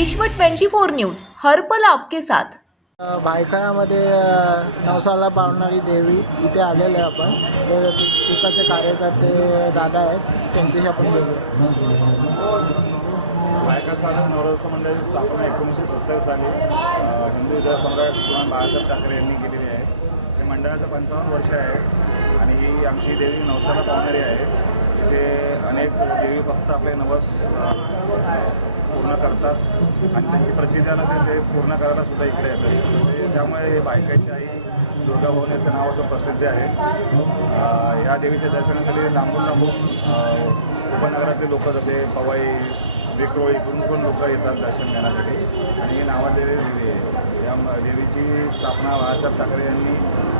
विश्व 24 न्यूज हर पल आपके साथ। भायखळ्यामध्ये नवसाला पावणारी देवी इथे आलेले आहे आपण. ते तिकडचे कार्यकर्ते दादा आहेत, त्यांच्याशी आपण बोलू. भायखळा साधक नवरत्न मंडळाची स्थापना 1927 साली हिंदू हृदय सम्राट श्रीमान बाळासाहेब ठाकरे यांनी केलेली आहे. हे मंडळाचं 55 वर्ष आहे आणि ही आमची देवी नवसाला पावणारी आहे. इथे अनेक देवी भक्त आपले नवस पूर्ण करतात आणि त्यांची प्रसिद्धी आलं ते पूर्ण करायला सुद्धा इकडे येतात. त्यामुळे हे बायकाची आई दुर्गा भवानी याचं नाव असं प्रसिद्ध आहे. या देवीच्या दर्शनासाठी लांबून उपनगरातले लोक जसे पवई विक्रोळी इकडून पण लोक येतात दर्शन घेण्यासाठी आणि ही नावाजलेली देवी आहे. या देवीची स्थापना बाळासाहेब ठाकरे यांनी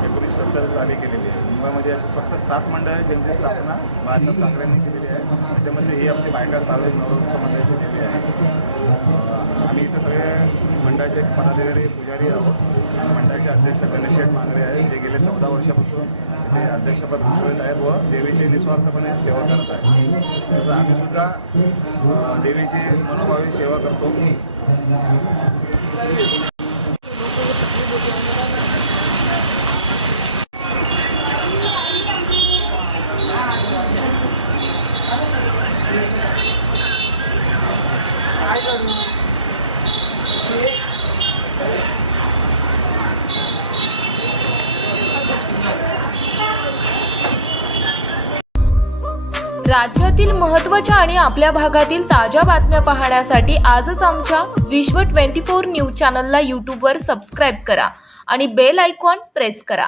1970 साली केलेली आहे. मुंबईमध्ये अशी फक्त 7 मंडळ आहेत ज्यांची स्थापना बाळासाहेब ठाकरे यांनी केलेली आहे. त्याच्यामध्ये ही आपली भायखळा साधक नवरत्न मंडळाची देवी आहे. आम्ही इथं सगळे मंडळाचे पदाधिकारी पुजारी आहोत. मंडळाचे अध्यक्ष गणेशेठ मांगरे आहेत, जे गेले 14 वर्षापासून ते अध्यक्षपद भूषवित आहेत व देवीची निस्वार्थपणे सेवा करत आहेत. तसं आम्ही सुद्धा देवीची मनोभावी सेवा करतो. राज्यातील महत्त्वाच्या आणि आपल्या भागातील ताज्या बातम्या पाहण्यासाठी आजच आमच्या विश्व 24 न्यूज चॅनलला यूट्यूबवर सबस्क्राईब करा आणि बेल आयकॉन प्रेस करा.